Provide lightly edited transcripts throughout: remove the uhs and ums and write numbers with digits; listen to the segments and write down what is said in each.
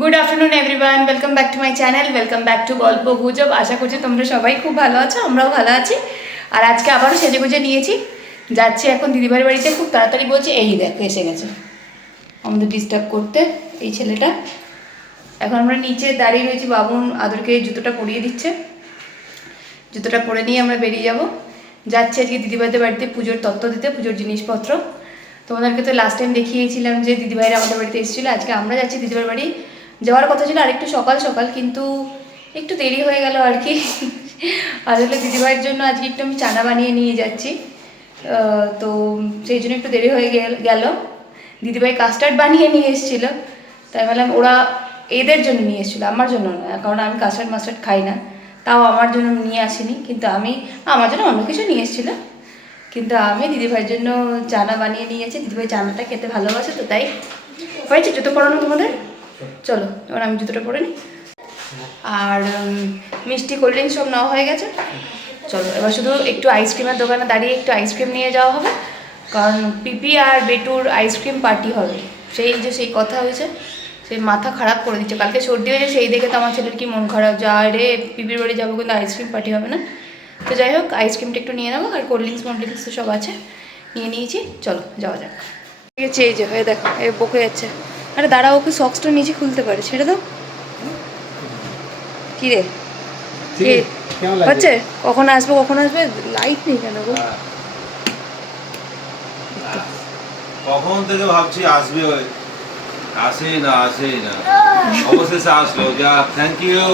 Good afternoon everyone, welcome back to my channel, welcome back to গল্প গুজব। আশা করছি তোমরা সবাই খুব ভালো আছো, আমরাও ভালো আছি। আর আজকে আবারও সেজে গুজে নিয়েছি, যাচ্ছি এখন দিদিভাইয়ের বাড়িতে। খুব তাড়াতাড়ি বলছে, এই দেখো এসে গেছে আমাদের ডিস্টার্ব করতে এই ছেলেটা। এখন আমরা নিচে দাঁড়িয়ে রয়েছি, বাবুন আদরকে জুতোটা পরিয়ে দিচ্ছে। জুতোটা পরে নিয়ে আমরা বেরিয়ে যাচ্ছি আজকে দিদিভাইদের বাড়িতে পুজোর তত্ত্ব দিতে, পুজোর জিনিসপত্র। তোমাদেরকে তো লাস্ট টাইম দেখিয়েছিলাম যে দিদিভাইরা আমাদের বাড়িতে এসেছিলো। আজকে আমরা যাচ্ছি দিদিভাইয়ের বাড়ি। যাওয়ার কথা ছিল আরেকটু সকাল সকাল, কিন্তু একটু দেরি হয়ে গেল আর কি। আসলে দিদিভাইয়ের জন্য আজকে একটু আমি চানা বানিয়ে নিয়ে যাচ্ছি, তো সেই জন্য একটু দেরি হয়ে গেল। দিদিভাই কাস্টার্ড বানিয়ে নিয়ে এসেছিলো, তাই বললাম ওরা এদের জন্য নিয়ে এসেছিলো, আমার জন্য না, কারণ আমি কাস্টার্ড মাস্টার্ড খাই না। তাও আমার জন্য নিয়ে আসিনি, কিন্তু আমি আমার জন্য অন্য কিছু নিয়ে এসেছিলো, কিন্তু আমি দিদিভাইয়ের জন্য চানা বানিয়ে নিয়েছি। দিদিভাই চানাটা খেতে ভালোবাসে, তো তাই হয়েছে। জুতো পরানো তোমাদের? চলো এবার আমি জুতোটা পরে নিই। আর মিষ্টি কোল্ড ড্রিঙ্কস সব নেওয়া হয়ে গেছে। চলো এবার শুধু একটু আইসক্রিমের দোকানে দাঁড়িয়ে একটু আইসক্রিম নিয়ে যাওয়া হবে, কারণ পিপি আর বেটুর আইসক্রিম পার্টি হবে। সেই কথা হয়েছে, সেই মাথা খারাপ করে দিচ্ছে। কালকে সর্দি হয়েছে, সেই দেখে তো আমার ছেলের কি মন খারাপ, যা রে পিপির বাড়ি যাবো কিন্তু আইসক্রিম পার্টি হবে না। তো যাই হোক, আইসক্রিমটা একটু নিয়ে নেবো, আর কোল্ড ড্রিঙ্কস তো সব আছে, নিয়ে নিয়েছি। চলো যাওয়া যাক। ঠিক আছে, এই যে হয়ে দেখো এ বকে যাচ্ছে। আরে দাঁড়া, ওকে সক্সটা নিচে খুলতে পারে, ছেড়ে দাও। কি রে হচ্ছে? কখন আসবে? লাইট নেই কেন গো? কখন থেকে ভাবছি আসবে, আসেই না অবশেষে আসলো। যা, থ্যাংক ইউ।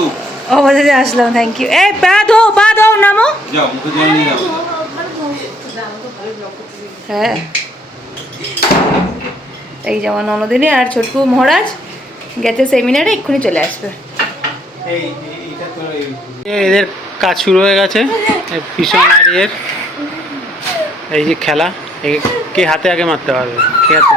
অবশেষে আসলাম, থ্যাংক ইউ। এই পা দাও, নামো। যাও, মুখে জল নিয়ে যাও। হ্যাঁ, এই যেমন ননদিনী আর ছোটকু মহারাজ গেছে সেমিনারে, এক্ষুনি চলে আসবে। এদের কাজ শুরু হয়ে গেছে। ভীষণ নারীর এই যে খেলা, কে হাতে আগে মারতে পারবে, কে হাতে?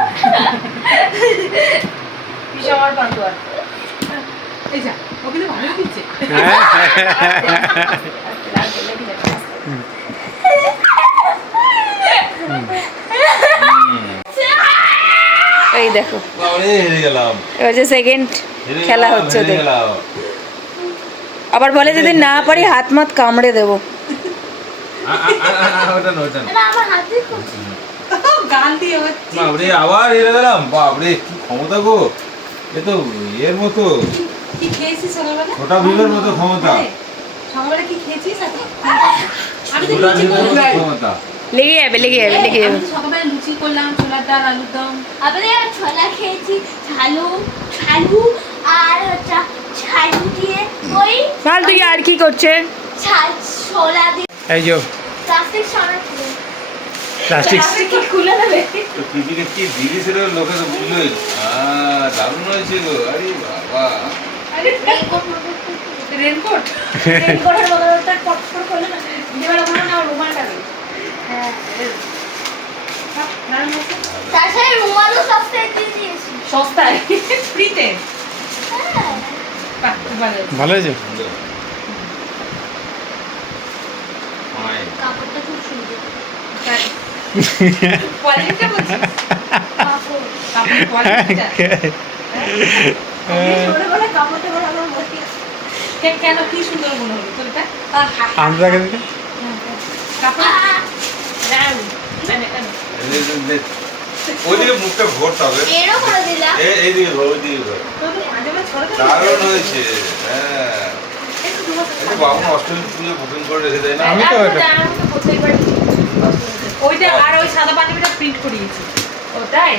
এই দেখো হেরে গেলাম, এবার যে সেকেন্ড খেলা হচ্ছে ওদের। আবার বলে যদি না পারি হাত মাত কামড়ে দেবো। বাবরে, আবার হেরে গেলাম। বাবরে, কি ক্ষমতা গো! এ তো এর মতো, ছোটা ভীমের মতো ক্ষমতা। ক্ষমতা লেগে যাবে। সকালবেলা লুচি করলাম, ছোলার ডাল, আলুর দম। ছোলা খেয়েছি, ছালু আর ছালু দিয়ে ওই তুই আর কি করছে? ছোলা দিয়ে এই যে প্লাস্টিক খুলে দেবে। তো টিভিকে কি দিয়েছিল লোকে তো বুঝলোই। দারুণ হয়েছে গো। আরে বাবা, রেনকোট তার সাথে রুমালও সস্তায় দিয়ে দিয়েছি। সস্তায় ফ্রিতে? ভালো হয়েছে। কাপড়টা খুব সুন্দর। কোয়ালিটিটা বলছি, কাপড় কোয়ালিটিটা কাপড়টা বরাবর বসে কেন কি সুন্দর মনে হলো তোর এটা? আমরা কিন্তু কাপড় ওইদিকে মুখটা ঘোরতে হবে। এরও করে দিলাম। এইদিকে ঘোর, ওইদিকে ঘোর। দারুণ হয়েছে। হ্যাঁ, বাবুন অষ্টমী পুজো বুকিং করে রেখে দেয় না? আমি তো ওইটা আর ওই সাদা পাঞ্জাবিটা প্রিন্ট করিয়েছি। ও তাই?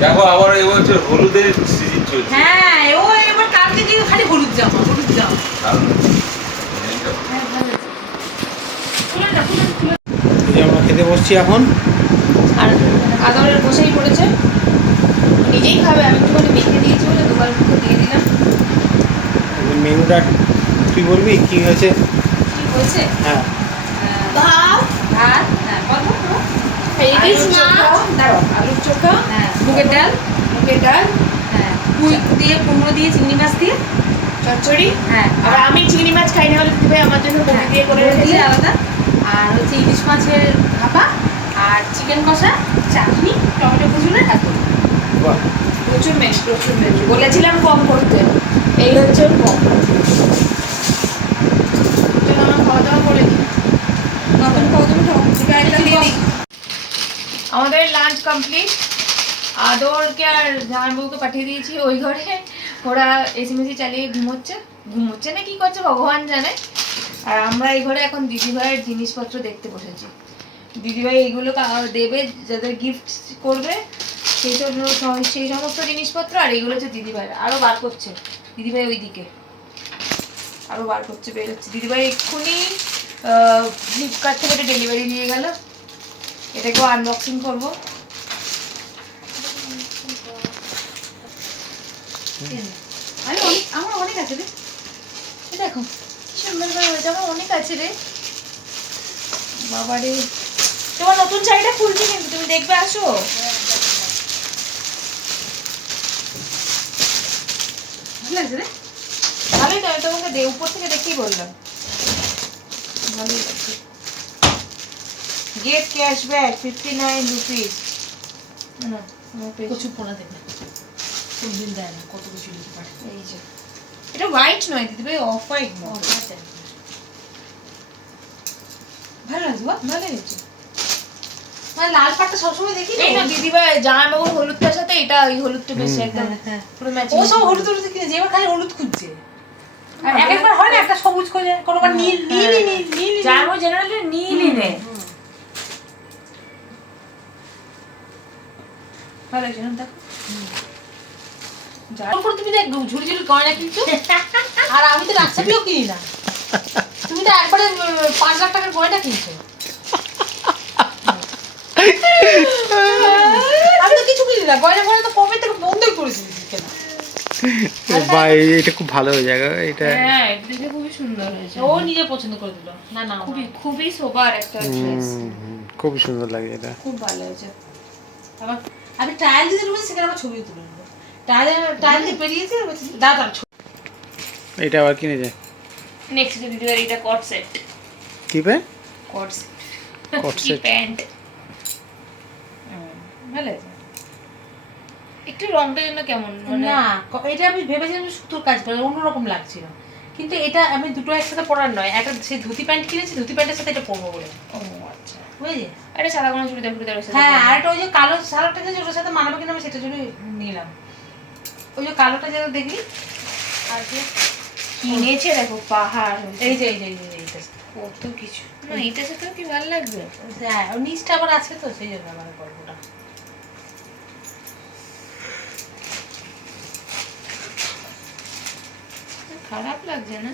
দেখো, আবার এই বছর হলুদের সিজন চলছে। হ্যাঁ, ও এবার কালকে যে খালি হলুদ জামা। দারুণ। আমরা খেতে বসছি এখন। আর আদরের বসেই পড়েছে, নিজেই খাবে। আমি একটুখানি মেখে দিয়েছি বলে দুবার মুখে দিয়ে দিলাম। মেনুটা তুই বলবি কি হয়েছে? কি হয়েছে? হ্যাঁ, ভাত, ভাত, হ্যাঁ বলো তো। ফেরিস না। দাঁড়াও, আলুর চোখা, হ্যাঁ, মুগের ডাল, হ্যাঁ পুঁই দিয়ে, কুমড়ো দিয়ে, চিংড়ি মাছ দিয়ে চচ্চড়ি। হ্যাঁ, আর আমি চিংড়ি মাছ খাই না বলে দিদিভাই আমার জন্য বড়ি দিয়ে করে রেখেছে আলাদা। আর হচ্ছে ইলিশ মাছের ভাপা, আর চিকেন কষা, চাটনি, টমেটো কুচুনো, ঠাকুর। বাহ, প্রচুর মেনু বলেছিলাম কম করতে, এই হচ্ছে ওর কম। চলো আমরা খাওয়া দাওয়া করে নিই। নতুন খাওয়া দাওয়া আমাদের লাঞ্চ কমপ্লিট। আদরকে আর জামাইবাবুকে পাঠিয়ে দিয়েছি ওই ঘরে, ওরা এসিমেসি চালিয়ে ঘুমোচ্ছে না কি করছে ভগবান জানে। আর আমরা এই ঘরে এখন দিদিভাইয়ের জিনিসপত্র দেখতে বসেছি। দিদিভাই এইগুলো দেবে যাদের গিফট করবে সেই সমস্ত জিনিসপত্র, আর এইগুলো হচ্ছে দিদিভাই আরও বার করছে। দিদিভাই ওইদিকে আরও বার করছে, বেরোচ্ছে। দিদিভাই এক্ষুনি ফ্লিপকার্ট থেকে একটা ডেলিভারি দিয়ে গেল, এটাকেও আনবক্সিং করবো। আমার অনেক আছে রে, দেখো সুন্দর করে হয়েছে। আমার অনেক আছে রে বাবারে। তোমার নতুন শাড়িটা খুলছি কিন্তু তুমি দেখবে, আসো। ভালো লাগছে রে? ভালোই তো, আমি তোমাকে উপর থেকে দেখেই বললাম ভালোই লাগছে। Get cashback 59 rupees. না প্রচুর পোনা দেবে, কোন দিন দেয় না, কত কিছু দিতে পারে। এই যে এটা হোয়াইট নয় দিদিভাই, অফ হোয়াইট নয়। ভালো লাগছে, ভালো হয়েছে। মানে লাল পাটটা সবসময় দেখি এই না দিদিভাই জামাইবাবুর হলুদটার সাথে এটা ওই হলুদটা বেশি একদম পুরো ম্যাচিং। ও সব হলুদ হলুদ কিনেছে, এবার খালি হলুদ খুঁজছে। আর একবার হয় না একটা সবুজ খোঁজে, কোনোবার নীল নীল জামাইবাবু জেনারেলি নীলই নেয়। ভালো হয়েছে না দেখো। তারপর তুমি দেখ ঝুড়ি ঝুড়ি গয়না কিনছো, আর আমি তো রাস্তাটিও কিনি না। তুমি তো একবারে 5 লাখ টাকার গয়না কিনছো। আমি তো কিছু কিনি না, গয়না তো কবে থেকে বন্ধই করেছি কেনা। ভাই এটা খুব ভালো জায়গা এটা। হ্যাঁ এটা দেখে খুবই সুন্দর হয়েছে। ও নিজে পছন্দ করে দিল। না না খুবই খুবই সোবার একটা ড্রেস, খুব সুন্দর লাগে এটা, খুব ভালো হয়েছে। আবার আমি ট্রায়াল দিতে ঢুকেছি, সেখানে আমার ছবি তুলে নেবো। ট্রায়াল দিয়ে বেরিয়েছি, দাদা এটা আবার কিনেছে। নেক্সট দিদিভাই এটা কট সেট। কি পে? কট সেট, কট কি সেট। প্যান্ট। ভালো হয়েছে। একটু রংটা যেন কেমন মানে না, এটা আমি ভেবেছিলাম যে সুতোর কাজ করে অন্যরকম লাগছিল, কিন্তু এটা আমি দুটো একসাথে পরার নয়। একটা সেই ধুতি প্যান্ট কিনেছি, ধুতি প্যান্টের সাথে এটা পরবো বলে। ও আচ্ছা। বুঝলি? আরে সাদা কোনো চুড়িদার ফুড়িদারের সাথে। হ্যাঁ, আর একটা ওই যে কালো সালোয়ারটা যে ওটার সাথে মানাবে কিনা আমি সেটার জন্য নিলাম। ওই যে কালোটা যেটা দেখলি, আর কি কিনেছে দেখো পাহাড়। এই যে এইটা কত কিছু না, এইটা সাথে কি ভালো লাগবে। হ্যাঁ, ওর নিচটা আবার আছে তো সেই জন্য আমার গল্পটা। খারাপ লাগছে না,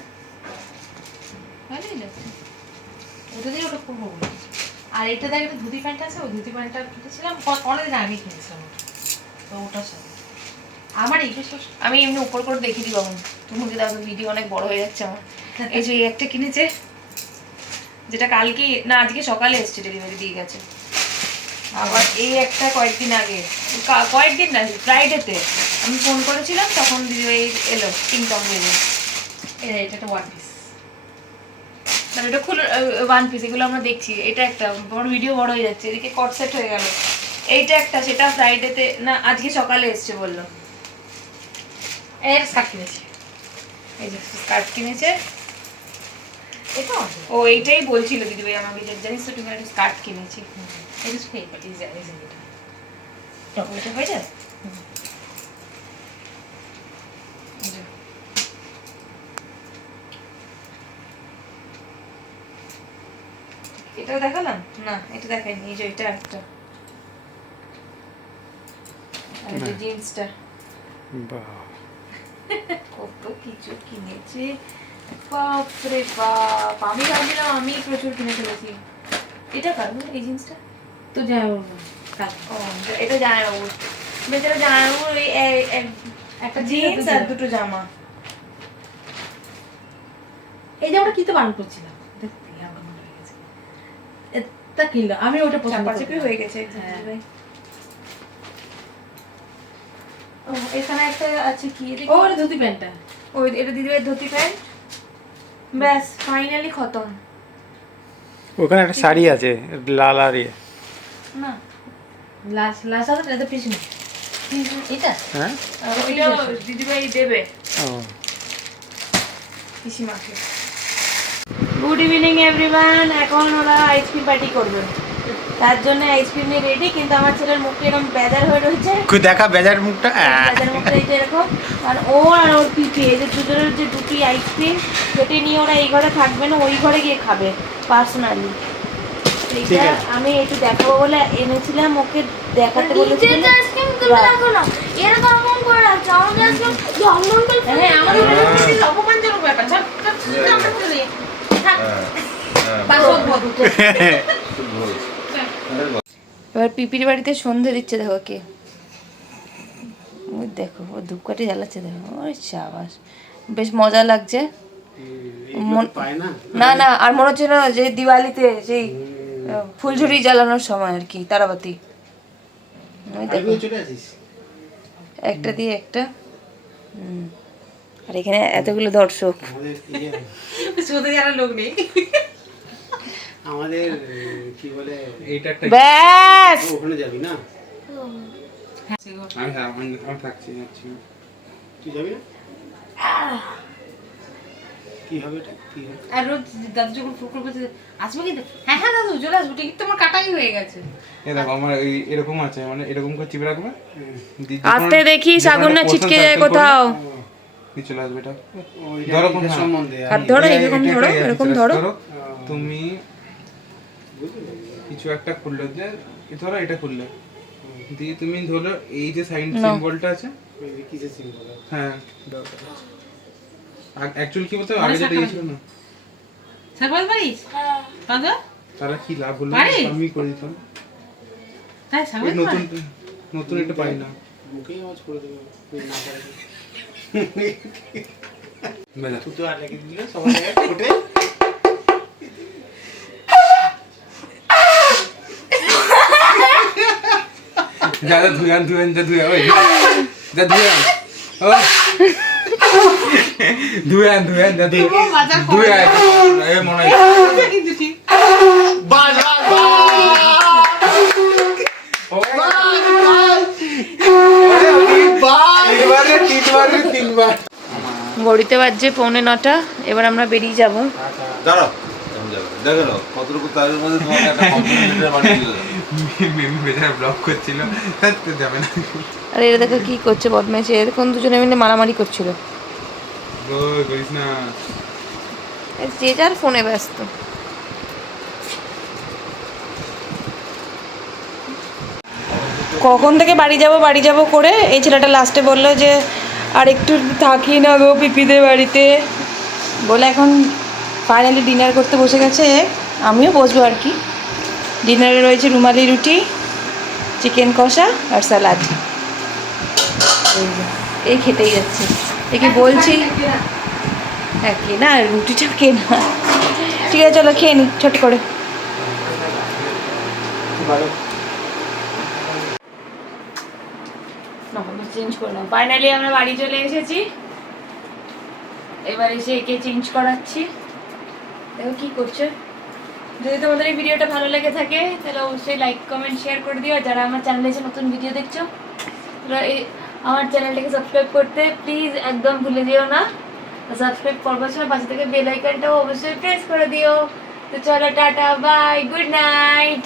ভালোই লাগছে। ওটা দিয়ে ওটা করবো বলে। আর এটা দেখ, একটা ধুতি প্যান্ট আছে, ওই ধুতি প্যান্টটা কিনেছিলাম অনেকদিন আগে কিনেছিলাম তো ওটার সাথে আমার এই বেশ। আমি এমনি উপর করে দেখিয়ে দিই বাবু, তোমাকে দেখো ভিডিও অনেক বড় হয়ে যাচ্ছে আমার। এই যে একটা কিনেছে, যেটা কালকে না আজকে সকালে এসছে, ডেলিভারি দিয়ে গেছে। আবার এই একটা কয়েকদিন আগে, কয়েকদিন না ফ্রাইডেতে আমি ফোন করেছিলাম, তখন দিদিভাই এলো টিংটং বেজে। এটা একটা ওয়ান পিস। মানে এটা খুলে ওয়ান পিস, এগুলো আমরা দেখছি। এটা একটা বড় ভিডিও বড় হয়ে যাচ্ছে, এদিকে কট সেট হয়ে গেল। এইটা একটা, সেটা ফ্রাইডেতে না আজকে সকালে এসছে বললো। এর স্কার্ট কিনেছি, এই যে স্কার্ট কিনেছে। এটা ও এইটাই বলছিল দিদিভাই আমাকে, যে জানিস তো তুমি একটা স্কার্ট কিনেছি। এটা শুয়ে পাটি যায় এটা। ওইটা হয়ে যায়। এটাও দেখালাম না, এটা দেখাইনি। এই যে এটা একটা, আর এই যে জিন্সটা। বাহ, কত কিছু কিনেছে বাপরে বাপ। আমি ভাবছিলাম আমি প্রচুর কিনে ফেলেছি। এটা কার এই জিন্সটা? তো যাই হোক, ও এটা জামাইবাবু, বেচারা জামাইবাবুর ওই একটা জিন্স আর দুটো জামা। এই যে আমরা কিনতে বারণ করছিলাম, দেখতে আমার মনে হয়ে গেছে এটা কিনলো। আমি ওটা পছন্দ চাপাচাপি করি। হয়ে গেছে। হ্যাঁ। ও এখানে একটা আছে কি ও এটা ধুতি প্যান্টটা, ওই এটা দিদিভাইয়ের ধুতি প্যান্ট। ব্যাস ফাইনালি খতম। ওখানে একটা শাড়ি আছে লাল আর ইয়ে। না লাস্ট লাস্ট আছে এটা পিছনে। এটা হ্যাঁ ওইটা দিদিভাই দেবে ও পিসিমাকে। Good evening everyone. এখন ওরা আইসক্রিম পার্টি করবে, তার জন্য আইসক্রিম নিয়ে রেডি। কিন্তু আমার ছেলের মুখটা এরকম বেজার হয়ে রয়েছে, কই দেখা বেজার মুখটা বেজার মুখটা এই যে এরকম। কারণ ও আর ওর পিপি এই যে দুজনের যে দুটি আইসক্রিম কেটে নিয়ে ওরা এই ঘরে থাকবে না, ওই ঘরে গিয়ে খাবে পার্সোনালি। এইটা আমি একটু দেখাবো বলে এনেছিলাম, ওকে দেখাতে বলেছিলাম। আইসক্রিম তুমি রাখো না, এরকম এরকম করে রাখছো। আমাদের আইসক্রিম জমজম করে হ্যাঁ আমাদের অপমানজনক ব্যাপার। হ্যাঁ, এবার পিপির বাড়িতে সন্ধে দিচ্ছে, দেখো কে, ওই দেখো ও ধূপকাঠি জ্বালাচ্ছে, দেখো ওই সাবাস, বেশ মজা লাগছে। না না, আর মনে হচ্ছে না যে দিওয়ালিতে সেই ফুলঝুরি জ্বালানোর সময় আর কি, তারাবাতি। ওই দেখো একটা দিয়ে একটা। আর এখানে এতগুলো দর্শক, আমাদের কি বলে এইটা একটা ব্যাস ওখানে যাবি না? আমি থাকছি যাচ্ছি না। তুই যাবি না? কি হবে এটা? কি হবে? আর রোজ দাদু যখন ফোন করবে আসবে কিন্তু, হ্যাঁ হ্যাঁ দাদু চলে আসবো, টিকিট তো আমার কাটাই হয়ে গেছে। এই দেখো আমার এরকম আছে, মানে এরকম করে চিপে রাখবে, আস্তে দেখি সাগুন না ছিটকে যায় কোথাও। চলে আসবে এটা। ধরো কোন সম্বন্ধে হাত ধরো, এরকম ধরো, এরকম ধরো। তুমি কিছু একটা খুললে, ধরো এটা খুললে দিয়ে তুমি ধরো এই যে সাইন সিম্বলটা আছে, কিসের সিম্বল? হ্যাঁ অ্যাকচুয়ালি কি বলতো, আগে যেটা দিয়েছিল না, স্যার বল পারিস দাদা, তারা কি লাভ হলো, পারিস? আমি করে দিতাম। তাই স্যার এই নতুন নতুন এটা পাই না, মুখেই আওয়াজ করে দেবে না পারে। বেলা তুই তো আর লেগে দিলে সবাই উঠে যা যা ধুয়ান যা ধুয়া ওই যা ধুয়ান ও ধুয়ান যা ধুয়া এ মনে হয় কিন্তু ঠিক বাস তিনবার ঘড়িতে বাজছে 9:45। এবার আমরা বেরিয়ে যাব। দাঁড়াও দেখো না কতটুকু তাদের মধ্যে তোমাকে একটা কম্পিউটার বানিয়ে দিল, মেমি বেচারা ব্লক করছিল, তাতে যাবে না। আর এরা দেখো কি করছে বদমাইশি, এরকম দুজনে মিলে মারামারি করছিল। ওই করিস না, যে যার ফোনে ব্যস্ত। কখন থেকে বাড়ি যাব করে এই ছেলেটা লাস্টে বললো যে আর একটু থাকি না গো পিপিদের বাড়িতে বলে, এখন ফাইনালি ডিনার করতে বসে গেছে। আমিও বসবো আর কি। ডিনারে রয়েছে রুমালি রুটি, চিকেন কষা আর স্যালাড। এই খেতেই যাচ্ছে। একে বলছি হ্যাঁ কে না, রুটিটা কে না। ঠিক আছে চলো খেয়ে নি ছোট করে। চেঞ্জ করলাম। ফাইনালি আমরা বাড়ি চলে এসেছি। এবার এসে একে চেঞ্জ করাচ্ছি। দেখো কি করছে। যদি তোমাদের এই ভিডিওটা ভালো লেগে থাকে তাহলে অবশ্যই লাইক কমেন্ট শেয়ার করে দিও। যারা আমার চ্যানেলে এসে নতুন ভিডিও দেখছো তারা আমার চ্যানেলটাকে সাবস্ক্রাইব করতে প্লিজ একদম ভুলে যেও না। সাবস্ক্রাইব করবার সময় পাশে থেকে বেল আইকনটাও অবশ্যই প্রেস করে দিও। তো চলো টাটা বাই, গুড নাইট।